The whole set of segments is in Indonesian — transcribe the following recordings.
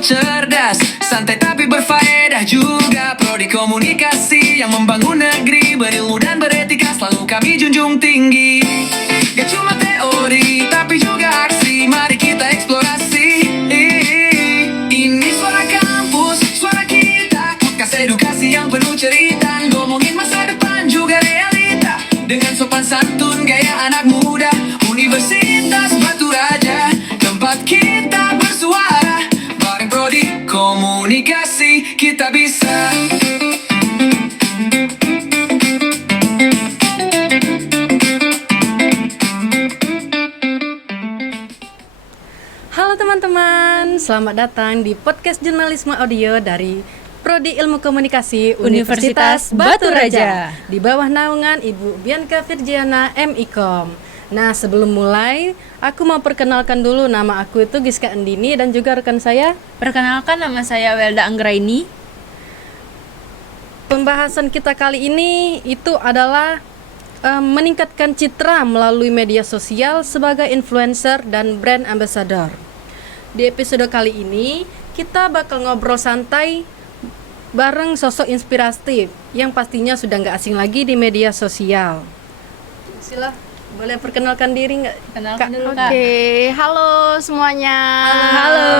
cerdas, santai tapi berfaedah juga. Prodi komunikasi yang membangun negeri, berilmu dan beretika selalu kami junjung tinggi. Gak cuma teori tapi juga aksi, mari kita eksplorasi. Ini suara kampus, suara kita, podcast edukasi yang penuh cerita, ngomongin masa depan juga realita, dengan sopan santun gaya anak muda. Universitas Batu Raja, tempat kita bersuara, bareng prodi komunikasi kita bisa. Halo teman-teman, selamat datang di podcast jurnalisme audio dari Prodi Ilmu Komunikasi Universitas Batu Raja di bawah naungan Ibu Bianca Virgiana MIKOM. Nah, sebelum mulai, aku mau perkenalkan dulu, nama aku itu Giska Andini dan juga rekan saya. Perkenalkan, nama saya Welda Anggraini. Pembahasan kita kali ini itu adalah meningkatkan citra melalui media sosial sebagai influencer dan brand ambassador. Di episode kali ini, kita bakal ngobrol santai bareng sosok inspiratif yang pastinya sudah nggak asing lagi di media sosial. Sila, boleh perkenalkan diri nggak? Kenalkan dulu, Kak. Oke, halo semuanya. Halo.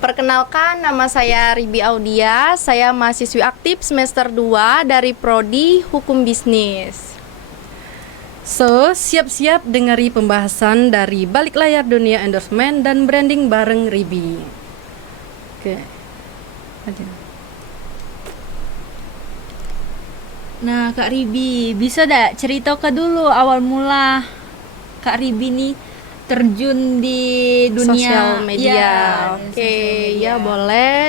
Perkenalkan, nama saya Ribi Audia. Saya mahasiswi aktif semester 2 dari Prodi Hukum Bisnis. So, siap-siap dengari pembahasan dari balik layar dunia endorsement dan branding bareng Ribi. Oke. Aja. Nah, Kak Ribi, bisa dah cerita ke dulu awal mula Kak Ribi nih terjun di dunia Sosial media. Ya, Oke, sosial media. ya boleh.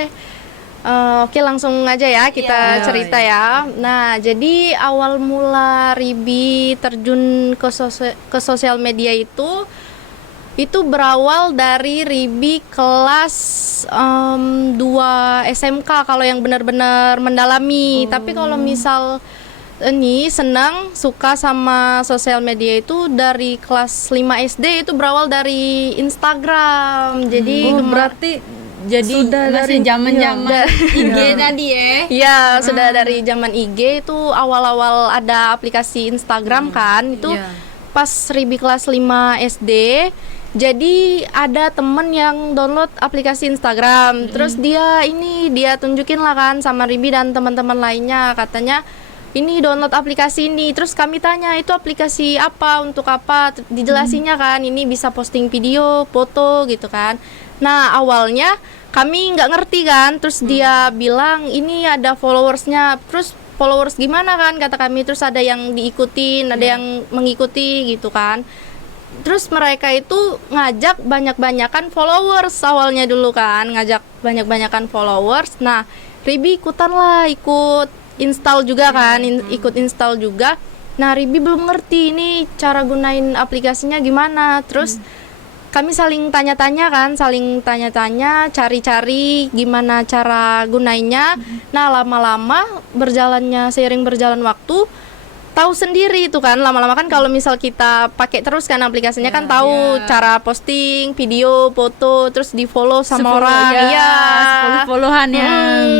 Oke, langsung aja ya kita Iya. cerita ya. Nah, jadi awal mula Ribi terjun ke sosial media itu berawal dari Ribi kelas 2 SMK kalau yang benar-benar mendalami. Tapi kalau misal ini senang suka sama sosial media itu dari kelas 5 SD, itu berawal dari Instagram. Jadi Berarti Jadi sudah masih dari- zaman-zaman IG tadi ya. ya sudah dari zaman IG itu awal-awal ada aplikasi Instagram kan. Itu Iya. pas Ribi kelas 5 SD. Jadi ada temen yang download aplikasi Instagram. Terus dia tunjukin lah kan sama Ribi dan teman-teman lainnya, katanya ini download aplikasi ini. Terus kami tanya, itu aplikasi apa, untuk apa? Dijelasinnya kan, ini bisa posting video, foto gitu kan. Nah, awalnya kami nggak ngerti kan. Terus dia bilang ini ada followersnya. Terus followers gimana kan, kata kami. Terus ada yang diikutin, ada yang mengikuti gitu kan. Terus mereka itu ngajak banyak-banyakan followers awalnya dulu kan, ngajak banyak-banyakan followers. Nah, Ribi ikutan lah, ikut install juga kan, ikut install juga. Nah, Ribi belum ngerti ini cara gunain aplikasinya gimana. Terus kami saling tanya-tanya, cari-cari gimana cara gunainnya. Nah, lama-lama seiring berjalan waktu, tahu sendiri itu kan, lama-lama kan kalau misal kita pakai terus kan aplikasinya kan tahu cara posting video, foto, terus di follow sama orang. Iya. Follow-followan ya.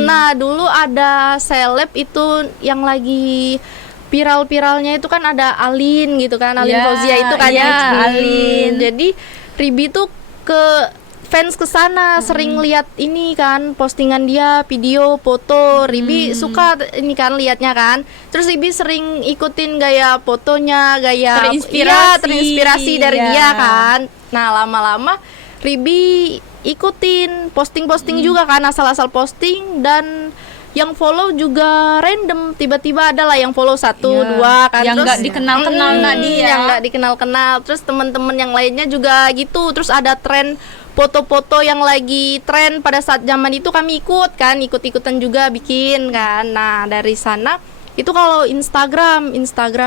Nah, dulu ada seleb itu yang lagi viral-viralnya itu kan, ada Alin gitu kan, Alin Ya, Fauzia itu kan ya, ya. Alin. Jadi Ribi tuh fans ke sana, sering lihat ini kan postingan dia, video, foto. Ribi suka ini kan liatnya kan. Terus Ribi sering ikutin gaya fotonya, gaya terinspirasi dari dia kan. Nah, lama-lama Ribi ikutin posting-posting juga kan, asal-asal posting. Dan yang follow juga random, tiba-tiba ada lah yang follow 1, 2 kan. Yang Terus nggak dikenal-kenal tadi ya. yang nggak dikenal-kenal. Terus teman-teman yang lainnya juga gitu. Terus ada tren foto-foto yang lagi tren pada saat zaman itu, kami ikut-ikutan juga bikin kan. Nah, dari sana itu kalau Instagram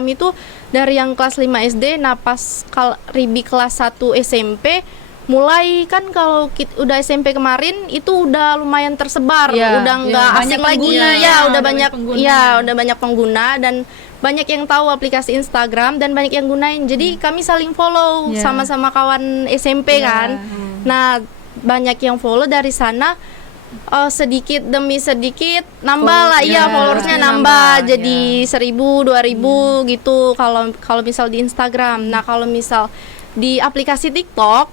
itu dari yang kelas 5 SD. Nah, pas Ribi kelas 1 SMP mulai kan, kalau udah SMP kemarin itu udah lumayan tersebar, Ya, udah nggak ya, asing banyak lagi pengguna, ya, udah banyak banyak pengguna. ya, udah banyak pengguna dan banyak yang tahu aplikasi Instagram dan banyak yang gunain. Jadi kami saling follow Ya. sama-sama kawan SMP kan. Nah, banyak yang follow dari sana, sedikit demi sedikit nambah lah, ya, followersnya nambah, nambah ya. jadi 1.000 2.000 gitu kalau misal di Instagram. Nah kalau misal di aplikasi TikTok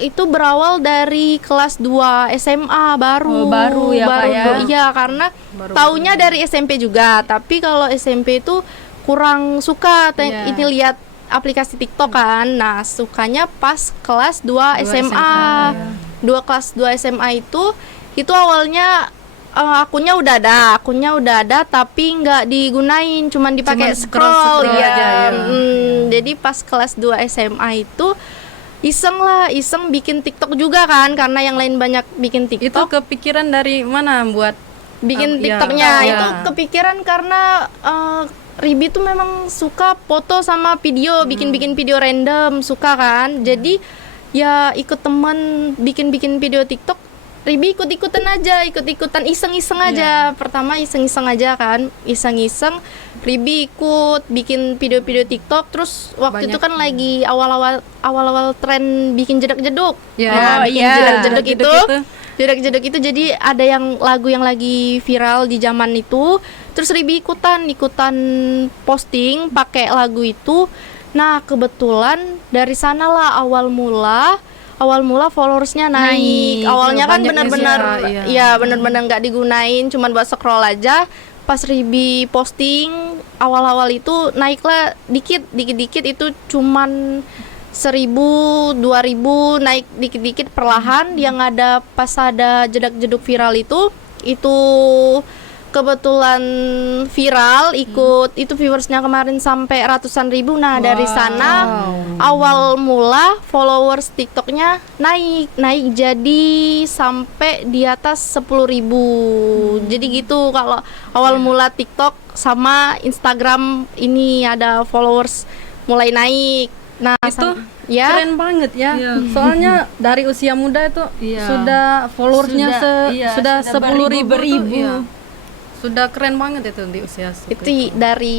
itu berawal dari kelas 2 SMA baru. Oh, baru ya, Kak, ya? Iya, karena Baru taunya dari SMP juga, tapi kalau SMP itu kurang suka Iya. ini lihat aplikasi TikTok kan. Nah, sukanya pas kelas 2 SMA. Kelas 2 SMA itu awalnya akunnya udah ada tapi nggak digunain, cuman dipakai Cuman scroll scroll ya. aja, ya. Jadi pas kelas 2 SMA itu iseng bikin TikTok juga kan, karena yang lain banyak bikin Itu TikTok. kepikiran dari mana buat Bikin ya, TikToknya ya. itu kepikiran karena Ribi tuh memang suka foto sama video, bikin video random, suka kan. Jadi ya ikut teman bikin video TikTok, Ribi ikut-ikutan iseng-iseng aja. Pertama iseng-iseng aja kan, Ribi ikut bikin video TV terus waktu Banyak. itu kan lagi awal-awal tren bikin jedak-jeduk. Ya. Nah, Oh, bikin iya. jedak-jeduk itu jadi ada yang lagu yang lagi viral di zaman itu. Terus Ribi ikutan posting pakai lagu itu. Nah, kebetulan dari sanalah awal mula followersnya naik. Naik. Awalnya kan Banyak benar-benar yang iya. ya benar-benar nggak digunain, cuman buat scroll aja. Pas Ribi posting awal-awal itu naiklah dikit-dikit itu cuman 1.000 2.000 naik dikit-dikit perlahan. Yang ada pas ada jedak-jeduk viral itu kebetulan viral ikut itu viewersnya kemarin sampai ratusan ribu. Nah dari sana awal mula followers TikToknya naik jadi sampai di atas 10.000. Jadi gitu kalau awal mula TikTok sama Instagram ini ada followers mulai naik. Nah Itu ya keren banget ya. Iya. Soalnya dari usia muda itu Iya. sudah followersnya sudah 10.000 beribu. Iya. Sudah keren banget itu di usia itu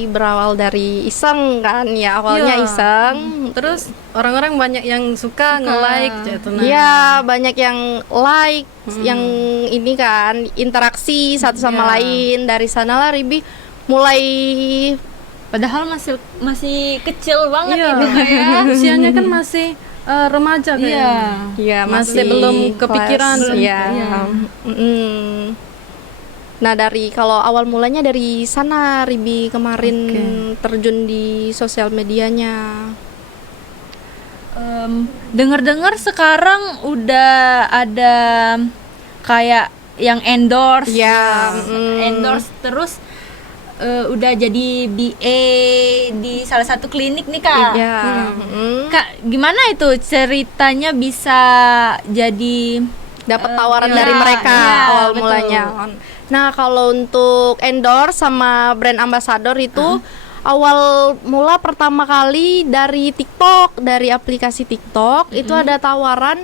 berawal dari iseng kan ya, awalnya Iya. iseng. Terus orang-orang banyak yang suka nge-like gitu. Nah, Iya, banyak yang like, yang ini kan interaksi satu sama Iya. lain. Dari sanalah Ribi mulai Padahal masih kecil banget Iya. itu kayak. Usianya kan masih remaja Iya. kayaknya. ya Masih belum kepikiran. kelas, ya. Iya. Nah, dari kalau awal mulanya dari sana Ribi kemarin terjun di sosial medianya. Dengar-dengar sekarang udah ada kayak yang endorse, Ya, endorse terus udah jadi BA di salah satu klinik nih Kak. Ya. Kak, gimana itu ceritanya bisa jadi Dapat tawaran iya, dari mereka iya, awal betul. mulanya. Nah, kalau untuk endorse sama brand ambassador itu awal mula pertama kali dari TikTok, dari aplikasi TikTok itu ada tawaran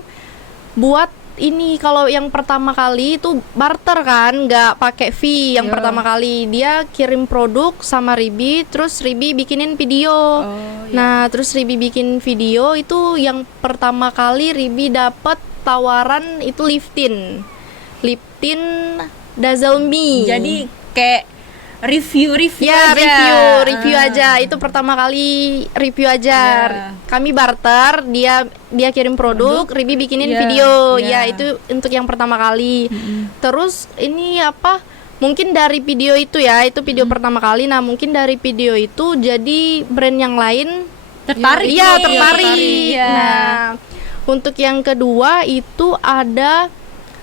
buat ini. Kalau yang pertama kali itu barter kan, nggak pakai fee. Yang pertama kali dia kirim produk sama Ribi, terus Ribi bikinin video. Nah, terus Ribi bikin video itu yang pertama kali Ribi dapat tawaran itu liftin Dazzle.me. jadi kayak review ya aja. review aja. Itu pertama kali review aja. Ya. Kami barter, dia kirim produk, Ribi bikinin Ya, video. ya. Ya, itu untuk yang pertama kali. Terus ini apa? Mungkin dari video itu ya, itu video pertama kali. Nah, mungkin dari video itu jadi brand yang lain tertarik. Iya, nih. tertarik. Iya. Nah, untuk yang kedua itu ada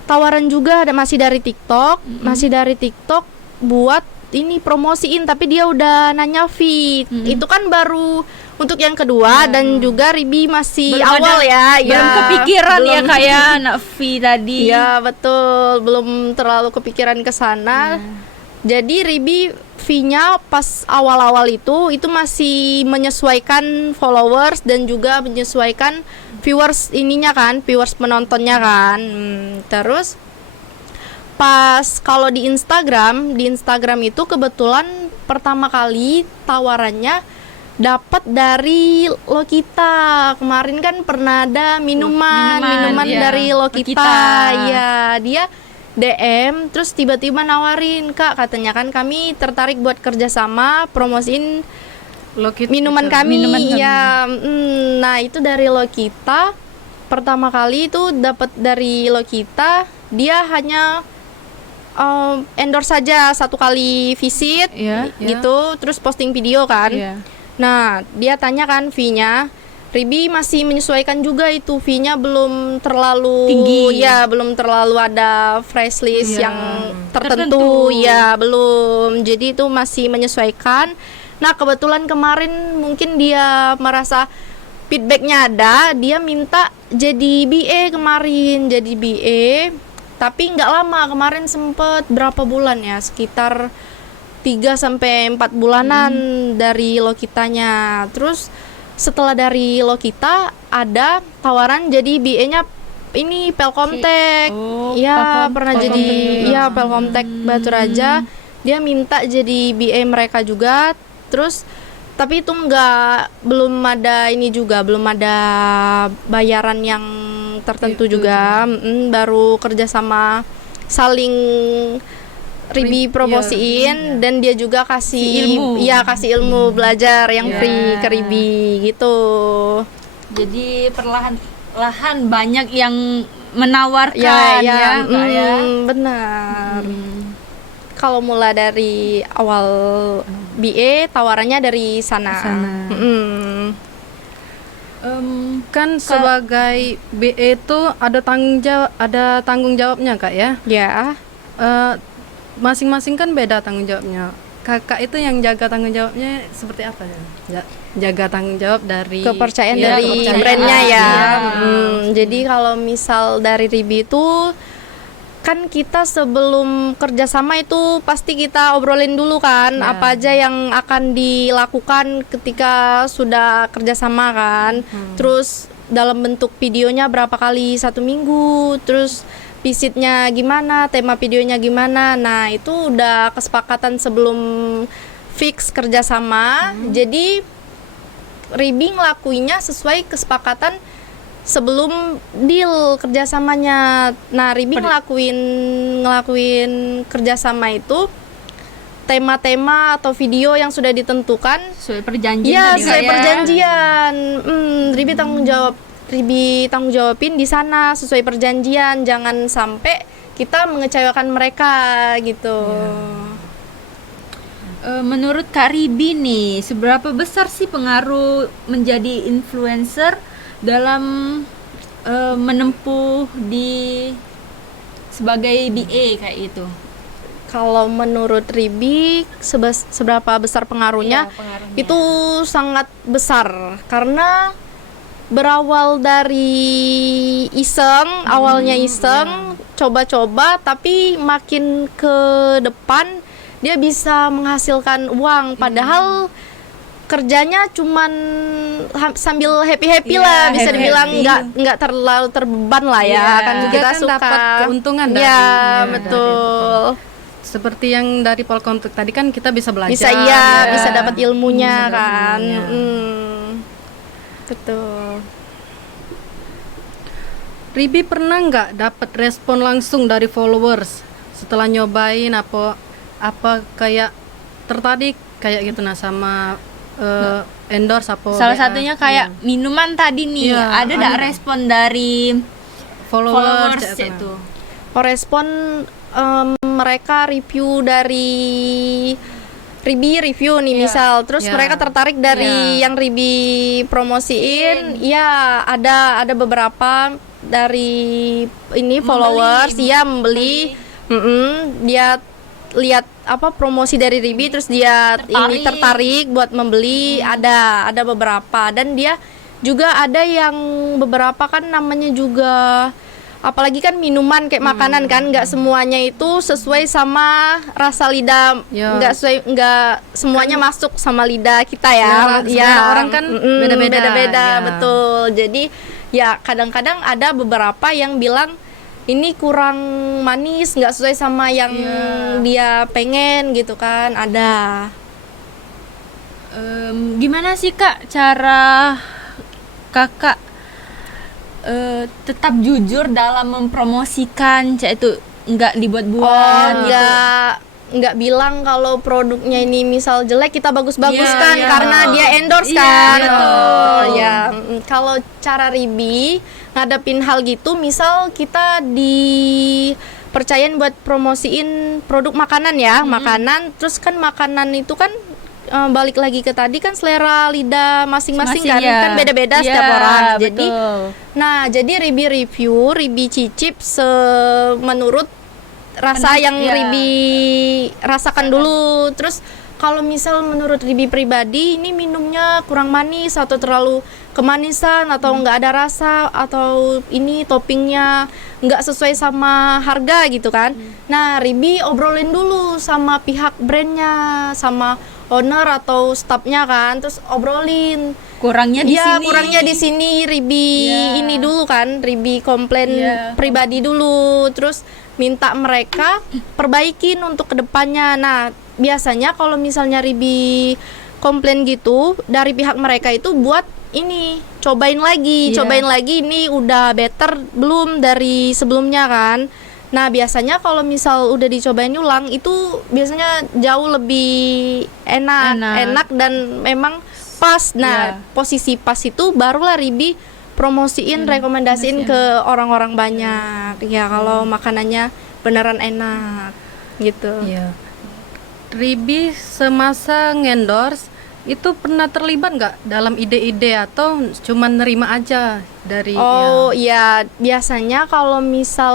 tawaran juga, masih dari TikTok buat ini promosiin, tapi dia udah nanya fee. Itu kan baru untuk yang kedua dan juga Ribi masih Belum awal ada- ya. belum kepikiran ya belum- kayak anak fee tadi. Ya betul, belum terlalu kepikiran ke sana. Jadi Ribi fee-nya pas awal-awal itu masih menyesuaikan followers dan juga menyesuaikan viewers viewers penontonnya kan. Terus pas kalau di Instagram itu kebetulan pertama kali tawarannya dapat dari Lokita. Kemarin kan pernah ada minuman iya. dari Lokita. Lokita. Ya, dia DM terus tiba-tiba nawarin, "Kak, katanya kan kami tertarik buat kerjasama promosiin minuman kami." Minuman kami. Ya, nah itu dari Lokita. Pertama kali itu dapat dari Lokita, dia hanya endorse saja satu kali visit Iya, gitu, terus posting video kan. Iya. Nah, dia tanya kan fee-nya. Ribi masih menyesuaikan juga itu, fee-nya belum terlalu Tinggi. ya, belum terlalu ada fresh list Iya. yang tertentu, Tertentu. ya belum. Jadi itu masih menyesuaikan. Nah, kebetulan kemarin mungkin dia merasa feedbacknya ada, dia minta jadi BA kemarin, jadi BA. Tapi nggak lama, kemarin sempet berapa bulan ya, sekitar 3 sampai 4 bulanan dari Lokitanya. Terus setelah dari Lokita ada tawaran jadi BA-nya ini Pelkomtek. Oh, Ya, pernah Pelkomtek jadi juga. ya Pelkomtek Batu Raja. Dia minta jadi BA mereka juga. Terus tapi itu belum ada ini juga, belum ada bayaran yang tertentu Itu juga. Baru kerjasama saling Ribi promosiin dan dia juga kasih ilmu. kasih ilmu belajar yang free ke Ribi gitu. Jadi perlahan-lahan banyak yang menawarkan Ya, Kak, ya. benar. Kalau mulai dari awal BA tawarannya dari sana. Mm. Kan sebagai BA itu ada tanggung jawabnya Kak ya. Ya. Masing-masing kan beda tanggung jawabnya. Kakak itu yang jaga tanggung jawabnya seperti apa ya? Jaga tanggung jawab dari Kepercayaan ya, dari kepercayaan. brandnya ya. Iya. Jadi kalau misal dari Ribi itu kan kita sebelum kerjasama itu pasti kita obrolin dulu kan apa aja yang akan dilakukan ketika sudah kerjasama kan. Terus dalam bentuk videonya berapa kali 1 minggu, terus visitnya gimana, tema videonya gimana. Nah itu udah kesepakatan sebelum fix kerjasama. Jadi Ribi ngelakuinya sesuai kesepakatan sebelum deal kerjasamanya. Nah Ribi ngelakuin kerjasama itu tema-tema atau video yang sudah ditentukan. Sesuai perjanjian Iya, tadi, sesuai Kak, ya. perjanjian. Ribi tanggung jawabin di sana sesuai perjanjian. Jangan sampai kita mengecewakan mereka gitu. Menurut Kak Ribi nih, seberapa besar sih pengaruh menjadi influencer dalam menempuh di sebagai BA kayak itu? Kalau menurut Ribi seberapa besar pengaruhnya? Iya, pengaruhnya. Itu sangat besar karena berawal dari awalnya iseng, coba-coba, tapi makin ke depan dia bisa menghasilkan uang. Padahal kerjanya cuman sambil happy lah, bisa dibilang nggak terlalu terbeban lah ya. Kan Juga kita kan suka dapat keuntungan dari ya, dari betul. Seperti yang dari Polkomtek tadi kan kita bisa belajar. Bisa dapat ilmunya Bisa dapat kan. ilmunya. Betul. Ribi pernah nggak dapat respon langsung dari followers setelah nyobain apa kayak tertarik kayak gitu sama endorse apa Salah BA? satunya kayak minuman tadi nih, Iya, ada nggak respon dari followers itu? Respon mereka review dari Ribi review nih misal, terus mereka tertarik dari yang Ribi promosiin, ya ada beberapa dari ini followers, membeli. Dia lihat promosi dari Ribi, terus dia tertarik buat membeli. Ada beberapa, dan dia juga ada yang beberapa kan namanya juga, apalagi kan minuman kayak makanan kan, nggak semuanya itu sesuai sama rasa lidah, nggak semuanya masuk sama lidah kita ya. Semua orang kan beda-beda, betul. Jadi ya kadang-kadang ada beberapa yang bilang ini kurang manis, nggak sesuai sama yang dia pengen gitu kan, ada. Gimana sih Kak cara Kakak tetap jujur dalam mempromosikan, itu nggak dibuat-buat gitu? Nggak bilang kalau produknya ini misal jelek kita bagus-baguskan Iya, karena dia endorse Iya, kan. betul. Ya, kalau cara Ribi ngadepin hal gitu, misal kita dipercayain buat promosiin produk makanan ya, makanan, terus kan makanan itu kan balik lagi ke tadi kan selera lidah masing-masing kan, ya. kan beda-beda Iya, setiap orang. Jadi betul. nah, jadi Ribi review, Ribi cicip menurut rasa yang Iya. Ribi rasakan dulu. Terus kalau misal menurut Ribi pribadi ini minumnya kurang manis atau terlalu kemanisan atau nggak ada rasa atau ini toppingnya nggak sesuai sama harga gitu kan. Nah, Ribi obrolin dulu sama pihak brandnya, sama owner atau staffnya kan, terus obrolin. Kurangnya di Iya, sini. kurangnya di sini Ribi Iya. ini dulu kan, Ribi komplain Iya. pribadi dulu, terus minta mereka perbaikin untuk kedepannya. Nah, biasanya kalau misalnya Ribi komplain gitu dari pihak mereka itu buat ini cobain lagi, Iya. cobain lagi ini udah better belum dari sebelumnya kan. Nah, biasanya kalau misal udah dicobain ulang itu biasanya jauh lebih enak dan memang pas. Nah, Iya. posisi pas itu barulah Ribi promosiin, rekomendasiin ke orang-orang banyak. Ya, kalau makanannya beneran enak gitu. Iya. Ribi semasa ngendorse itu pernah terlibat nggak dalam ide-ide atau cuma nerima aja dari Oh iya, biasanya kalau misal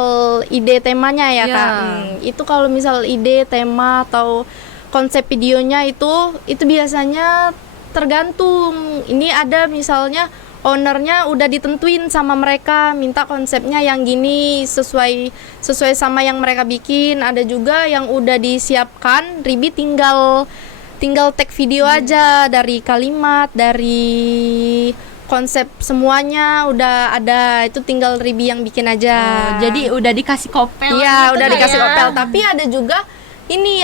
ide temanya ya Iya. Kak, itu kalau misal ide tema atau konsep videonya itu biasanya tergantung. Ini ada misalnya ownernya udah ditentuin sama mereka, minta konsepnya yang gini sesuai sama yang mereka bikin. Ada juga yang udah disiapkan, Ribi tinggal tag video aja dari kalimat, dari konsep semuanya udah ada, itu tinggal Ribi yang bikin aja. Jadi udah dikasih kopel. Iya, gitu udah Kak, dikasih ya? kopel. Tapi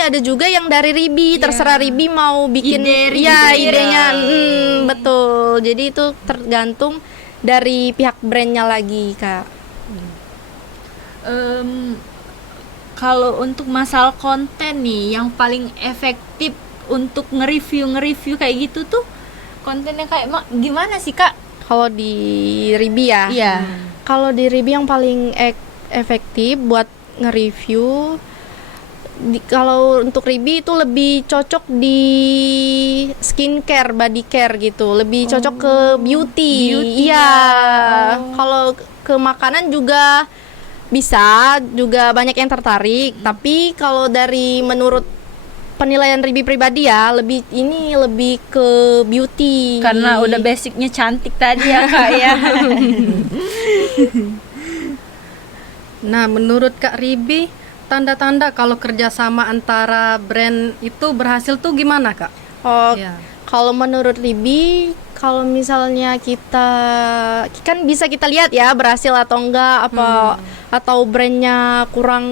ada juga yang dari Ribi, terserah Ribi mau bikin Ide Ribi ya sendiri. idenya. Betul. Jadi itu tergantung dari pihak brandnya lagi, Kak. Kalau untuk masalah konten nih, yang paling efektif untuk nge-review kayak gitu tuh kontennya kayak gimana sih Kak? Kalau di Ribi ya. Iya. Kalau di Ribi yang paling efektif buat nge-review, kalau untuk Ribi itu lebih cocok di skincare, body care gitu, lebih cocok ke beauty. Iya. ya. Kalau ke makanan juga bisa, juga banyak yang tertarik. Tapi kalau dari menurut penilaian Ribi pribadi ya, lebih ke beauty. Karena udah basicnya cantik tadi ya Kak ya. Nah, menurut Kak Ribi, tanda-tanda kalau kerjasama antara brand itu berhasil tuh gimana, Kak? Oh, Ya. kalau menurut Ribi, kalau misalnya kita kan bisa kita lihat ya berhasil atau enggak, atau brandnya kurang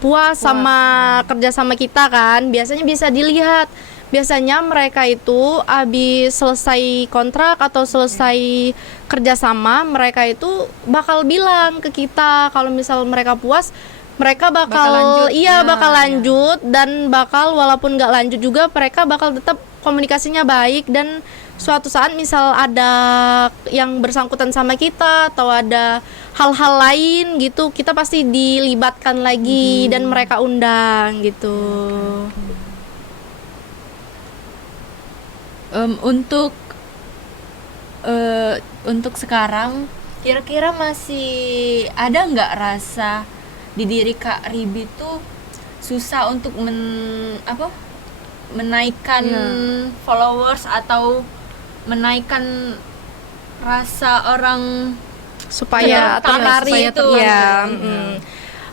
puas sama kerjasama kita kan, biasanya bisa dilihat. Biasanya mereka itu habis selesai kontrak atau selesai kerjasama, mereka itu bakal bilang ke kita kalau misal mereka puas, mereka bakal lanjut. Ya, bakal lanjut, dan bakal walaupun nggak lanjut juga mereka bakal tetap komunikasinya baik, dan suatu saat misal ada yang bersangkutan sama kita atau ada hal-hal lain gitu, kita pasti dilibatkan lagi dan mereka undang gitu. Untuk sekarang kira-kira masih ada nggak rasa di diri Kak Ribi tuh susah untuk menaikkan followers atau menaikkan rasa orang supaya tertarik itu. ya.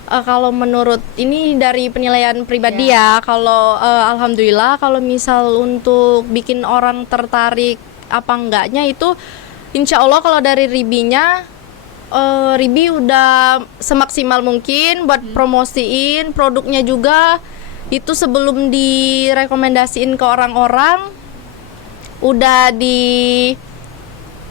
Kalau menurut ini dari penilaian pribadi ya, kalau alhamdulillah kalau misal untuk bikin orang tertarik apa enggaknya itu insya Allah kalau dari Ribinya, Ribi udah semaksimal mungkin buat promosiin produknya juga. Itu sebelum direkomendasiin ke orang-orang, udah di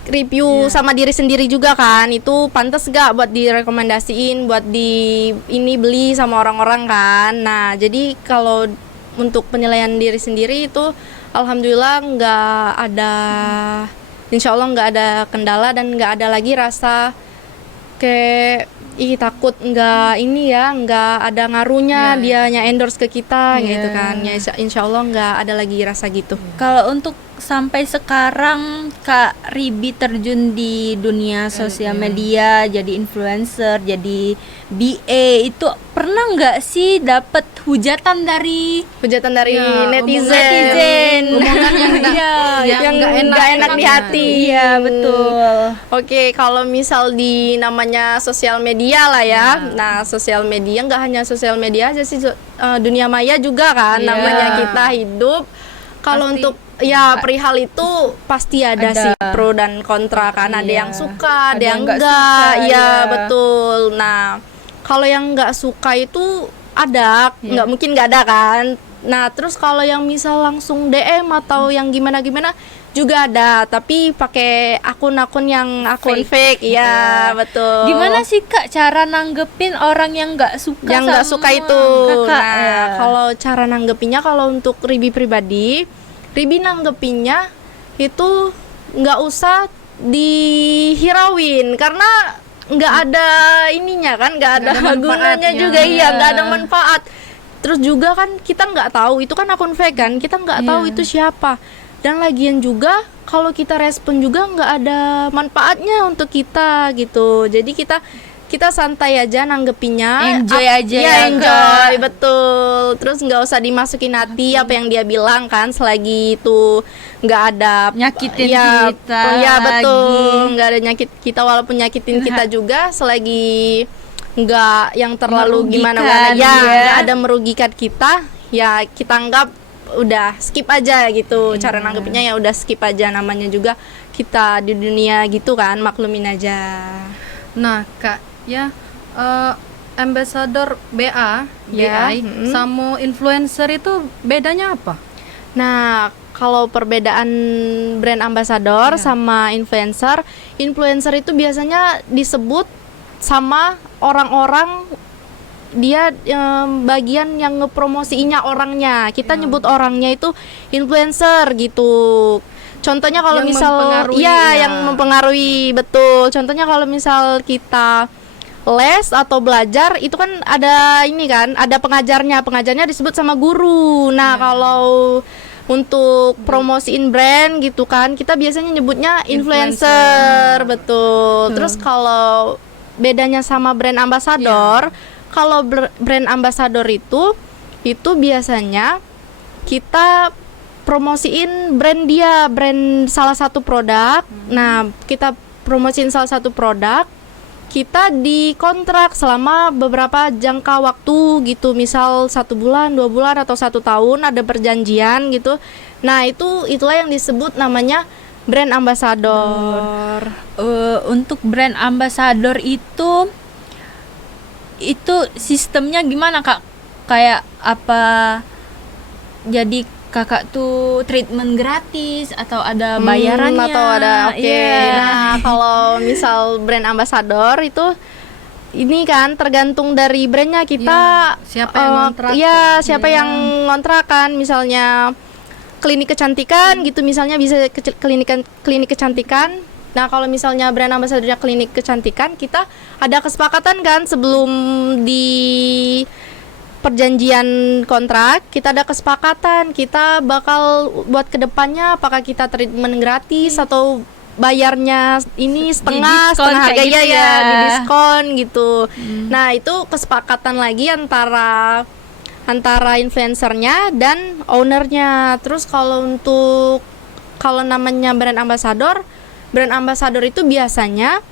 review sama diri sendiri juga kan, itu pantas gak buat direkomendasiin buat di ini beli sama orang-orang kan. Nah jadi kalau untuk penilaian diri sendiri itu alhamdulillah nggak ada, insya Allah nggak ada kendala dan nggak ada lagi rasa kayak takut nggak ada ngaruhnya dianya endorse ke kita gitu kan. Ya insya Allah nggak ada lagi rasa gitu. Kalau untuk sampai sekarang Kak Ribi terjun di dunia sosial media, jadi influencer, jadi BA, itu pernah nggak sih dapat hujatan dari netizen, omongan yang nggak enak di hati. Iya betul. Oke, kalau misal di namanya sosial media lah ya. Nah, sosial media nggak hanya sosial media aja sih, dunia maya juga kan namanya kita hidup. Kalau untuk perihal itu pasti ada sih pro dan kontra kan. Ada yang suka, ada yang enggak. Iya, betul. Nah, kalau yang nggak suka itu ada, nggak mungkin nggak ada kan. Nah, terus kalau yang misal langsung DM atau yang gimana-gimana juga ada, tapi pakai akun-akun yang fake. Iya, betul. Gimana sih Kak cara nanggepin orang yang nggak suka itu? Kakak, Nah, kalau cara nanggepinnya, kalau untuk Ribi pribadi, Ribi nanggepinnya itu nggak usah dihirauin karena nggak ada ininya kan, nggak ada gunanya juga, nggak ada manfaat. Terus juga kan kita nggak tahu itu kan akun fake kan, kita nggak tahu itu siapa. Dan lagian juga kalau kita respon juga nggak ada manfaatnya untuk kita gitu. Jadi kita santai aja nanggepinnya, enjoy aja ya, enjoy, betul. Terus nggak usah dimasukin hati apa yang dia bilang kan, selagi itu nggak ada nyakitin kita. Ya betul, nggak ada nyakit kita, walaupun nyakitin kita juga, selagi nggak yang terlalu gimana nggak ada merugikan kita, ya kita anggap udah skip aja gitu. Cara nanggepinnya ya udah skip aja, namanya juga kita di dunia gitu kan, maklumin aja. Nah Kak, ambassador BI sama influencer itu bedanya apa? Nah, kalau perbedaan brand ambassador sama influencer itu biasanya disebut sama orang-orang dia bagian yang ngepromosiinnya orangnya. Kita nyebut orangnya itu influencer gitu. Contohnya kalau misal yang mempengaruhi, betul. Contohnya kalau misal kita les atau belajar itu kan ada ini kan, ada pengajarnya disebut sama guru. Nah, kalau untuk promosiin brand gitu kan, kita biasanya nyebutnya influencer. Betul. Terus kalau bedanya sama brand ambassador, kalau brand ambassador itu biasanya kita promosiin brand salah satu produk. Nah, kita promosiin salah satu produk, kita dikontrak selama beberapa jangka waktu gitu, misal 1 bulan, 2 bulan, atau 1 tahun, ada perjanjian gitu. Nah, itulah yang disebut namanya brand ambassador. Untuk brand ambassador itu sistemnya gimana Kak? Kayak apa, jadi kakak tuh treatment gratis atau ada bayarannya atau ada Nah, kalau misal brand ambassador itu ini kan tergantung dari brandnya kita, siapa yang ngontrak. Siapa yang ngontrakan, misalnya klinik kecantikan gitu, misalnya bisa klinik kecantikan. Nah, kalau misalnya brand ambassadornya klinik kecantikan, kita ada kesepakatan kan sebelum di perjanjian kontrak, kita ada kesepakatan kita bakal buat kedepannya apakah kita treatment gratis atau bayarnya ini setengah harga gitu di diskon gitu. Nah, itu kesepakatan lagi antara influencernya dan ownernya. Terus kalau namanya brand ambassador itu biasanya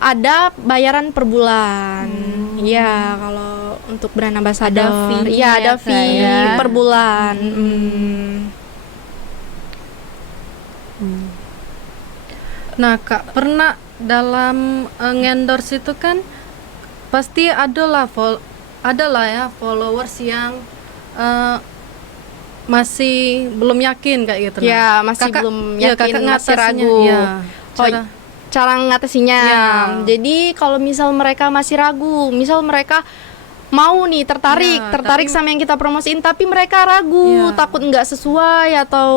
ada bayaran per bulan. Ya, kalau untuk brand ambassador ada fee per bulan. Nah Kak, pernah dalam ngendorse itu kan pasti adalah ya followers yang masih belum yakin kayak gitu. Ya, masih Kakak- belum ya, yakin, kakak masih ngatasinnya, ragu. ya, Oh, cara- cara ngatasinya. Ya. Jadi kalau misal mereka masih ragu, misal mereka mau nih tertarik Ya, tertarik tapi- sama yang kita promosiin, tapi mereka ragu, Ya. takut nggak sesuai atau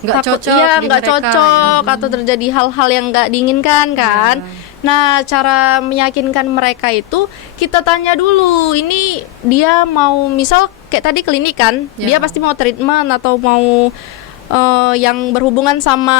Nggak takut cocok ya di nggak mereka, cocok atau terjadi hal-hal yang nggak diinginkan kan. Nah, cara meyakinkan mereka itu kita tanya dulu, ini dia mau misal kayak tadi klinik kan, Ya. dia pasti mau treatment atau mau yang berhubungan sama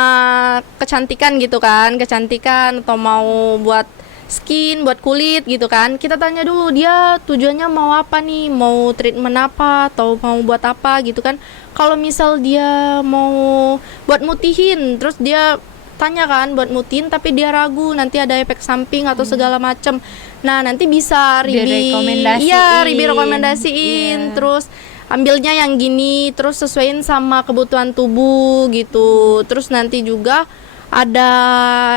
kecantikan gitu kan, kecantikan atau mau buat skin, buat kulit gitu kan. Kita tanya dulu dia tujuannya mau apa nih, mau treatment apa atau mau buat apa gitu kan. Kalau misal dia mau buat mutihin, terus dia tanya kan buat mutihin tapi dia ragu nanti ada efek samping atau segala macem. Nah, nanti bisa Ribi Direkomendasiin. iya, Ribi rekomendasiin. Iya. Terus ambilnya yang gini, terus sesuaiin sama kebutuhan tubuh gitu. Terus nanti juga ada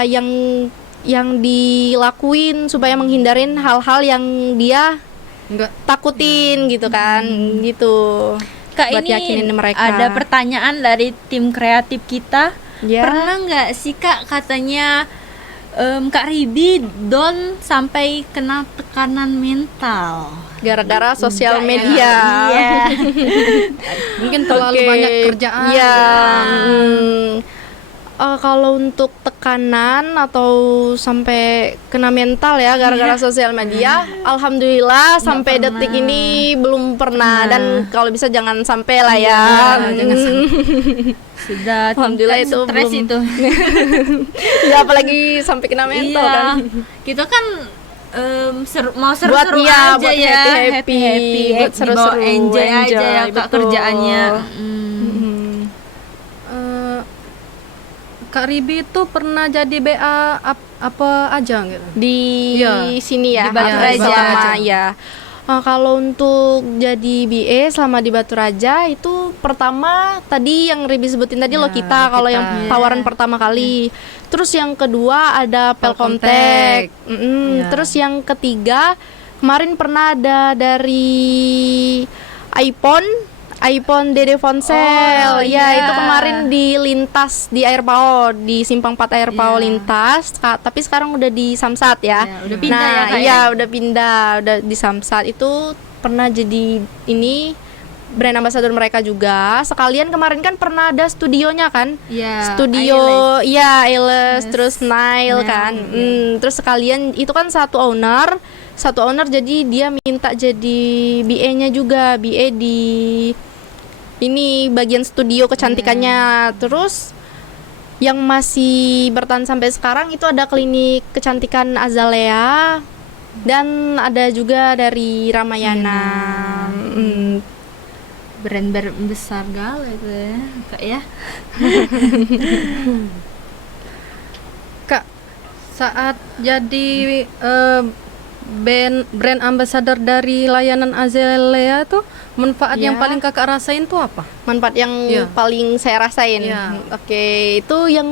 yang dilakuin supaya menghindarin hal-hal yang dia Enggak. takutin gitu kan, gitu. Kak, Buat ini yakinin mereka. ada pertanyaan dari tim kreatif kita. Ya. Pernah nggak sih Kak katanya Kak Ribi Don sampai kena tekanan mental Gara-gara sosial Enggak media. ya? Iya. Mungkin terlalu Oke. banyak kerjaan. Iya. gitu. Kalau untuk tekanan atau sampai kena mental ya gara-gara sosial media, alhamdulillah sampai pernah. detik ini belum pernah, dan kalau bisa jangan sampai lah ya. jangan Sudah Alhamdulillah tingkat itu stres belum. itu. Ya apalagi sampai kena mental Iya. kan. Kita kan mau Buat seru-seru ya, aja buat ya, happy-happy, buat seru-seru, enjoy aja ya Kak betul. kerjaannya. Eh, Kak Ribi itu pernah jadi BA apa aja gitu? Di Iya. sini ya, Di Batu Raja. selama ya. Kalau untuk jadi BA selama di Batu Raja itu pertama tadi yang Ribi sebutin tadi Ya, Lokita kalau Lokita. yang tawaran pertama kali. Terus yang kedua ada Pelkomtek. Ya. Terus yang ketiga kemarin pernah ada dari iPhone Dede Fonsel. Oh, Ya, iya. itu kemarin di lintas di Air Pao, di Simpang 4 Air Pao Iya. lintas. Tapi sekarang udah di Samsat ya. Ya, udah pindah Nah, ya, Kak, iya ya? udah pindah, udah di Samsat. Itu pernah jadi ini brand ambassador mereka juga. Sekalian kemarin kan pernah ada studionya kan? Iya. Studio, iya, Ailes, Yes. terus Nile Nile, kan. iya. Terus sekalian itu kan satu owner jadi dia minta jadi BA-nya juga, BA di ini bagian studio kecantikannya. Terus yang masih bertahan sampai sekarang itu ada klinik kecantikan Azalea dan ada juga dari Ramayana. Brand besar gal itu ya Kak ya. Kak, saat jadi brand ambassador dari layanan Azalea tuh manfaat yang Ya. paling kakak rasain tuh apa? Manfaat yang Iya. paling saya rasain. Iya. Oke, itu yang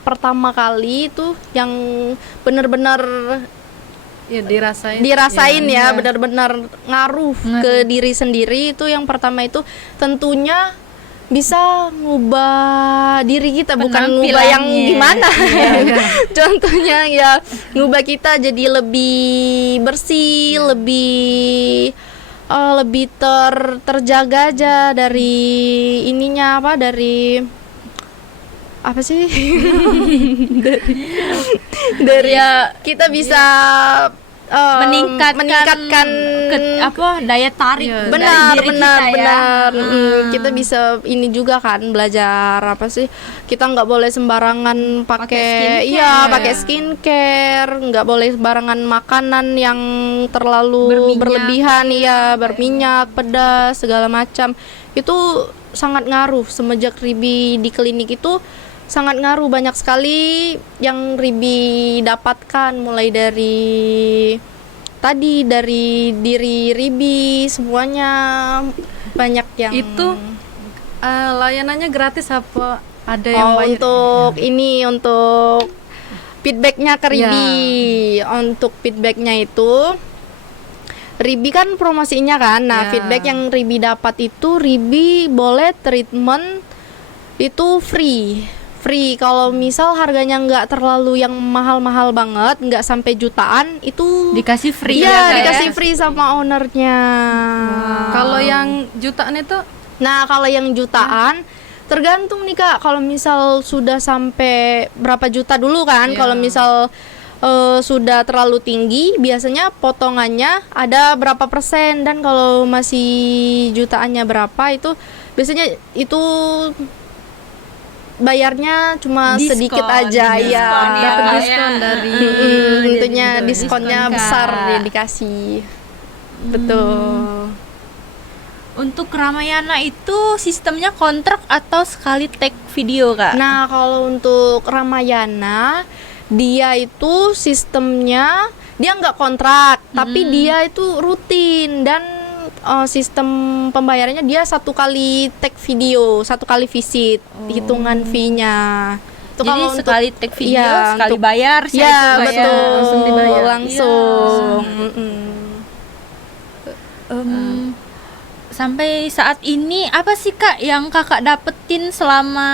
pertama kali itu yang benar-benar Ya dirasain. dirasain ya, Iya. benar-benar ngaruh ke diri sendiri. Itu yang pertama itu tentunya bisa ngubah diri kita, bukan ngubah yang Penampilannya. gimana. Iya. Contohnya ya ngubah kita jadi lebih bersih, lebih terjaga aja dari ininya apa, dari apa sih? dari Ya, kita bisa meningkatkan daya tarik Iya, benar dari diri benar kita ya. benar. Kita bisa ini juga kan belajar apa sih, kita nggak boleh sembarangan pakai skincare. iya pakai skincare, nggak boleh sembarangan makanan yang terlalu Berminyak. berlebihan, iya berminyak, pedas segala macam. Itu sangat ngaruh. Semenjak Ribi di klinik itu sangat ngaruh, banyak sekali yang Ribi dapatkan, mulai dari diri Ribi semuanya banyak yang Itu layanannya gratis apa ada yang bayar? untuk feedbacknya ke Ribi. Untuk feedbacknya itu Ribi kan promosinya kan. Nah, Ya. feedback yang Ribi dapat itu Ribi boleh treatment itu free. Kalau misal harganya nggak terlalu yang mahal-mahal banget, nggak sampai jutaan, itu Dikasih free Iya, ya, Kak, ya? dikasih free sama ownernya. Kalau yang jutaan itu Nah, kalau yang jutaan tergantung nih Kak. Kalau misal sudah sampai berapa juta dulu kan? Iya. Kalau misal sudah terlalu tinggi, biasanya potongannya ada berapa persen, dan kalau masih jutaannya berapa itu biasanya itu bayarnya cuma Diskon, sedikit aja diskon ya. ya, dapat Kak, diskon ya. dari Tentunya Jadi diskonnya diskon, besar Kak. ya dikasih. Betul. Untuk Ramayana itu sistemnya kontrak atau sekali take video, Kak? Nah, kalau untuk Ramayana, dia itu sistemnya dia nggak kontrak, tapi dia itu rutin, dan sistem pembayarannya dia satu kali take video, satu kali visit, hitungan fee-nya. Itu Jadi kalau untuk- sekali take video, iya, sekali untuk- bayar, Ya, itu bayar. betul. Langsung dibayar. Langsung. Sampai saat ini apa sih Kak yang Kakak dapetin selama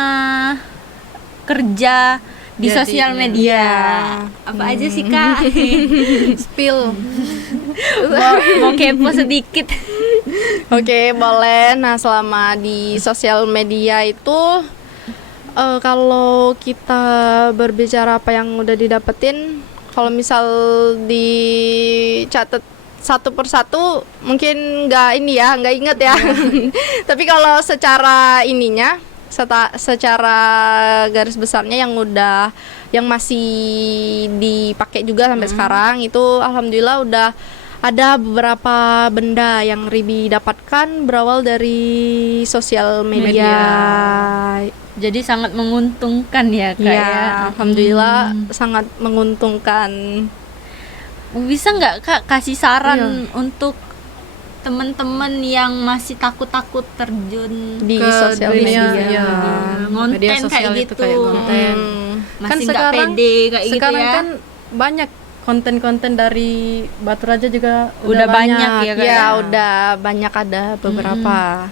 kerja di Jadi, sosial media? iya. Apa aja sih Kak? spill. mau kepo sedikit. Oke, boleh. Nah, selama di sosial media itu kalau kita berbicara apa yang udah didapetin, kalau misal dicatat satu persatu mungkin nggak inget ya. Tapi kalau secara ininya, secara garis besarnya yang masih dipakai juga sampai sekarang itu alhamdulillah udah ada beberapa benda yang Ribi dapatkan berawal dari sosial media. Jadi sangat menguntungkan ya Kak Ya, ya. alhamdulillah sangat menguntungkan. Bisa nggak Kak kasih saran untuk teman-teman yang masih takut-takut terjun Di Ke sosial dunia, media. iya. ngonten Media kayak sosial itu gitu? kayak konten. Masih nggak pede kayak gitu sekarang ya? kan banyak konten-konten dari Batu Raja juga Udah banyak ya, Kak? Ya, udah banyak, ada beberapa.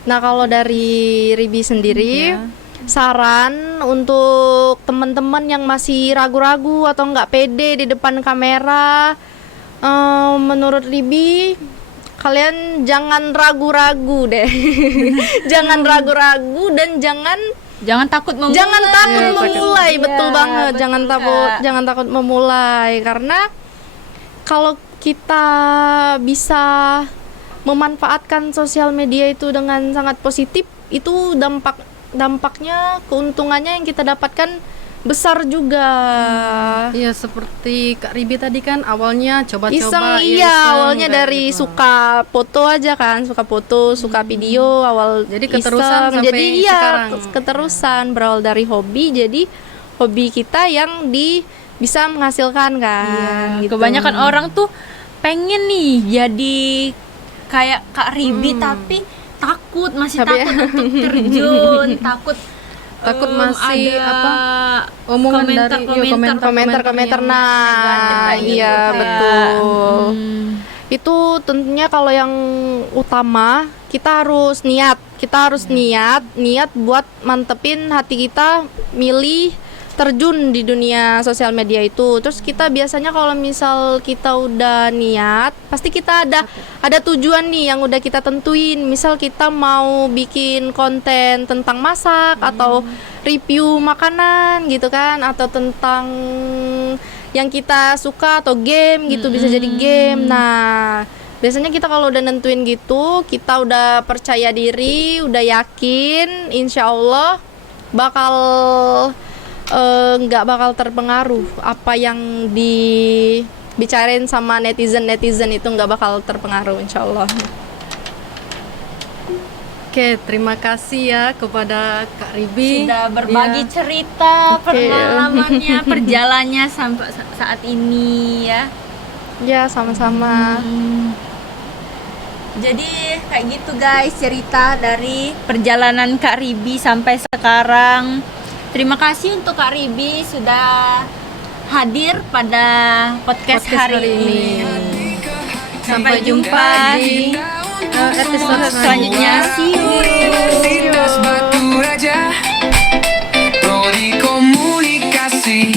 Nah, kalau dari Ribi sendiri, saran untuk teman-teman yang masih ragu-ragu atau nggak pede di depan kamera, menurut Ribi, kalian jangan ragu-ragu deh. Jangan ragu-ragu dan Jangan takut memulai. jangan takut memulai, Iya, betul banget. betul, Kak. Jangan takut memulai, karena kalau kita bisa memanfaatkan sosial media itu dengan sangat positif, itu dampaknya, keuntungannya yang kita dapatkan besar juga. Iya, seperti Kak Ribi tadi kan awalnya coba-coba Iseng, ya, iya, iseng, awalnya kayak dari gitu. suka foto aja kan, suka foto, suka video, awal Jadi keterusan iseng. sampai Jadi iya, sekarang. keterusan berawal dari hobi, jadi hobi kita yang bisa menghasilkan kan. gitu. Kebanyakan orang tuh pengen nih jadi kayak Kak Ribi tapi masih Tapi- takut untuk terjun, Takut masih ada omongan dari komentar. Nah, kayak gitu, iya Kak. betul. Itu tentunya kalau yang utama kita harus niat buat mantepin hati kita milih terjun di dunia sosial media itu. Terus kita biasanya kalau misal kita udah niat, pasti kita ada tujuan nih yang udah kita tentuin. Misal kita mau bikin konten tentang masak atau review makanan gitu kan, atau tentang yang kita suka atau game gitu, bisa jadi game. Nah, biasanya kita kalau udah nentuin gitu, kita udah percaya diri, udah yakin, insya Allah nggak bakal terpengaruh. Apa yang dibicarain sama netizen itu nggak bakal terpengaruh, insya Allah. Oke, terima kasih ya kepada Kak Ribi. Sudah berbagi Iya. cerita pengalamannya, perjalanannya sampai saat ini ya. Ya, sama-sama. Jadi kayak gitu guys, cerita dari perjalanan Kak Ribi sampai sekarang. Terima kasih untuk Kak Ribi sudah hadir pada podcast hari ini. Sampai jumpa di episode selanjutnya. See you. Universitas Batu Raja, Prodi Komunikasi,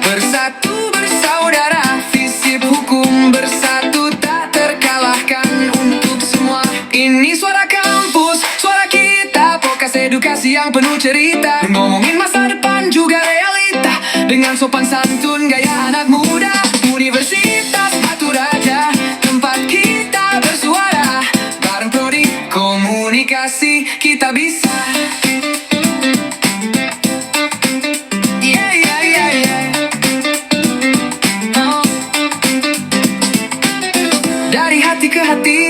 bersatu bersaudara, visip hukum bersatu tak terkalahkan untuk semua. Ini suara kampus, suara kita, podcast edukasi yang penuh cerita, ngomongin masa depan juga realita, dengan sopan santun gaya anak muda. Universitas Batu Raja, tempat kita bersuara, bareng Prodi Komunikasi kita bisa. Yeah, yeah, yeah, yeah. Oh. Dari hati ke hati,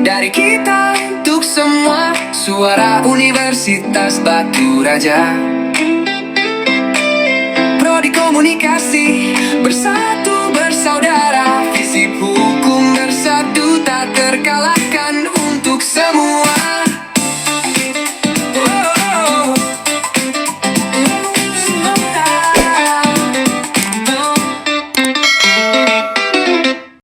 dari kita untuk semua, suara Universitas Batu Raja, Prodi Komunikasi bersatu